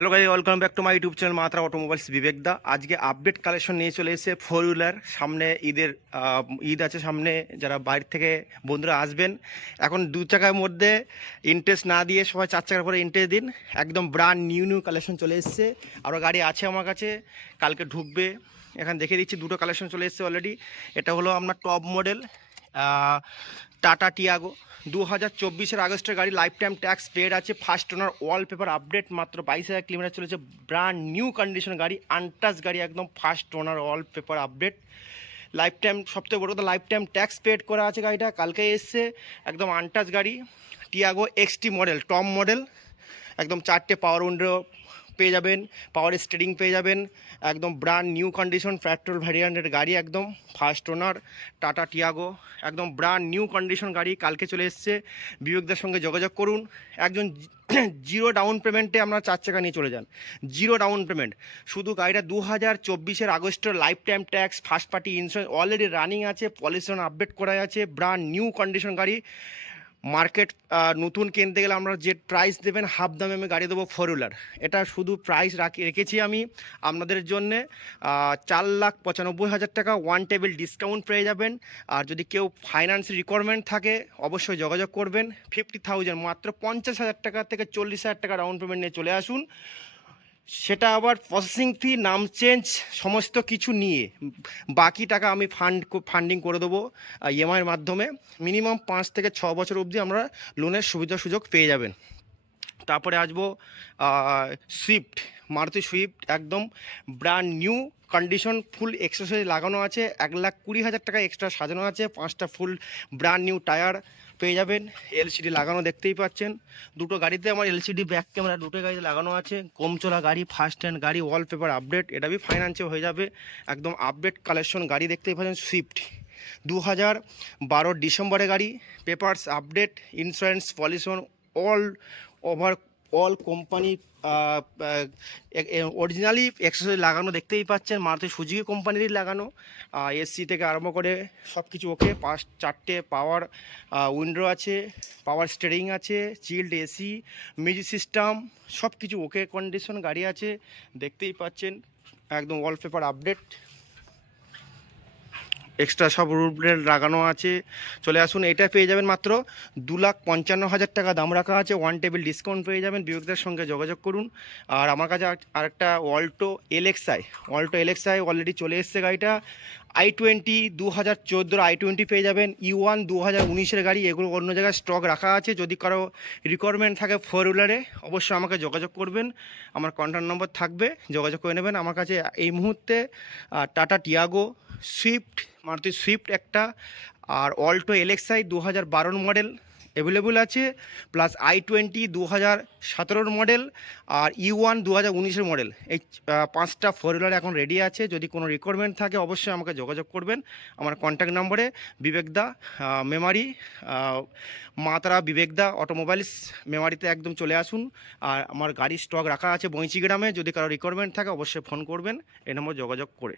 Hello guys, welcome back to my YouTube channel মাত্রা automobiles বিবেক দা। আজকে update collection নিয়ে চলে এসেছে ফোর হুইলার। সামনে ঈদ আছে সামনে, যারা বাইরে থেকে বন্ধুরা আসবেন এখন দু চাকার মধ্যে ইন্টারেস্ট না দিয়ে সবাই চার চাকার পরে ইন্টারেস্ট দিন। একদম ব্র্যান্ড নিউ নিউ কালেকশন চলে এসেছে, আরও গাড়ি আছে আমার কাছে, কালকে ঢুকবে। এখানে দেখে দিচ্ছি দুটো কালেকশন চলে এসেছে অলরেডি। এটা হলো আপনার টপ মডেল টাটা টিয়াগো 2024 আগস্টের গাড়ি, লাইফ টাইম ট্যাক্স পেড আছে, ফার্স্ট ওনার, ওয়ালপেপার আপডেট, মাত্র 22,000 কিলোমিটার চলেছে, ব্র্যান্ড নিউ কন্ডিশন গাড়ি, আনটাচ গাড়ি, একদম first owner, wallpaper update, life time, সবথেকে বড় কথা লাইফ টাইম ট্যাক্স পেড করা আছে গাড়িটা, কালকে এসছে, একদম আনটাচ গাড়ি। Tiago XT model, top model, একদম 4টে পাওয়ার উইন্ডো পেয়ে যাবেন, পাওয়ার স্টিয়ারিং পেয়ে যাবেন, একদম ব্র্যান্ড নিউ কন্ডিশন পেট্রোল ভ্যারিয়েন্টের গাড়ি, একদম ফার্স্ট ওনার টাটা টিয়াগো, একদম ব্র্যান্ড নিউ কন্ডিশন গাড়ি, কালকে চলে এসছে। বিবেকদার সঙ্গে যোগাযোগ করুন। একজন জিরো ডাউন পেমেন্টে আপনার চার চাকা নিয়ে চলে যান, জিরো ডাউন পেমেন্ট। শুধু গাড়িটা 2024 আগস্টের life time tax, first party insurance already running আছে, পলিউশন আপডেট করা আছে, ব্র্যান্ড নিউ কন্ডিশন গাড়ি। মার্কেট নতুন কিনতে গেলে আমরা যে প্রাইস দেবেন হাফ দামে আমি গাড়ি দেবো ফোর হুইলার। এটা শুধু প্রাইস রেখেছি আমি আপনাদের জন্যে 4,95,000 টাকা ওয়ান টেবিল ডিসকাউন্ট পেয়ে যাবেন। আর যদি কেউ ফাইন্যান্স রিকোয়ারমেন্ট থাকে অবশ্যই যোগাযোগ করবেন। 50,000 মাত্র 50,000 টাকা থেকে 40,000 টাকা ডাউন পেমেন্ট নিয়ে চলে আসুন। সেটা আবার প্রসেসিং ফি, নাম চেঞ্জ, সমস্ত কিছু নিয়ে বাকি টাকা আমি ফান্ডিং করে দেবো ইএমআইয়ের মাধ্যমে। মিনিমাম 5 থেকে 6 বছর অবধি আমরা লোনের সুযোগ পেয়ে যাবেন। তারপরে আসবো সুইফট, মারুতি সুইফট, একদম ব্র্যান্ড নিউ কন্ডিশন, ফুল এক্সেসরিজ লাগানো আছে, 1,20,000 টাকা এক্সট্রা সাজানো আছে, 5টা ফুল ব্র্যান্ড নিউ টায়ার পেয়ে যাবেন, এলসিডি লাগানো দেখতেই পাচ্ছেন। দুটো গাড়িতে আমার এলসিডি ব্যাক ক্যামেরা দুটো গাড়িতে লাগানো আছে, কম চলা গাড়ি, ফার্স্ট হ্যান্ড গাড়ি, ওয়ালপেপার আপডেট, এটা বি ফাইন্যান্সে হয়ে যাবে। একদম আপডেট কালেকশন গাড়ি দেখতেই পাচ্ছেন, সুইফট 2012 ডিসেম্বরে গাড়ি, papers update, insurance pollution all over, all company originally accessory লাগানো দেখতেই পাচ্ছেন, মারুতি সুজুকি কোম্পানিরই লাগানো। এসি থেকে আরম্ভ করে সব কিছু ওকে, 4টে পাওয়ার উইন্ডো আছে, পাওয়ার স্টিয়ারিং আছে, চিল্ড এসি, মিউজিক সিস্টেম, সব কিছু ওকে কন্ডিশন গাড়ি আছে দেখতেই পাচ্ছেন, একদম ওয়ালপেপার আপডেট, এক্সট্রা সব রুট রেল লাগানো আছে। চলে আসুন, এটা পেয়ে যাবেন মাত্র 2,55,000 টাকা দাম রাখা আছে, ওয়ান টেবিল ডিসকাউন্ট পেয়ে যাবেন। বিবেকদার সঙ্গে যোগাযোগ করুন। আর আমার কাছে আরেকটা অল্টো এলএক্সআই অলরেডি চলে এসছে গাড়িটা, i20 2014 i20 পেয়ে যাবেন, E1 2019-এর গাড়ি, এগুলো অন্য জায়গায় স্টক রাখা আছে। যদি কারো রিকোয়ারমেন্ট থাকে ফোর হুইলারে অবশ্যই আমাকে যোগাযোগ করবেন, আমার কন্ট্যাক্ট নম্বর থাকবে, যোগাযোগ করে নেবেন। আমার কাছে এই মুহূর্তে tata Tiago, Swift, Maruti Swift একটা, আর অল্টো এলএক্সআই 2012 মডেল অ্যাভেলেবল আছে, প্লাস i20 2017 মডেল, আর E1 2019-এর মডেল, এই 5টা ফোর হুইলার এখন রেডি আছে। যদি কোনো রিকোয়ারমেন্ট থাকে অবশ্যই আমাকে যোগাযোগ করবেন আমার কন্ট্যাক্ট নম্বরে। বিবেকদা মেমারি, মাতারা বিবেকদা অটোমোবাইলস মেমারিতে একদম চলে আসুন। আর আমার গাড়ির স্টক রাখা আছে বৈঁচি গ্রামে, যদি কারো রিকোয়ারমেন্ট থাকে অবশ্যই ফোন করবেন এই নম্বর যোগাযোগ করে।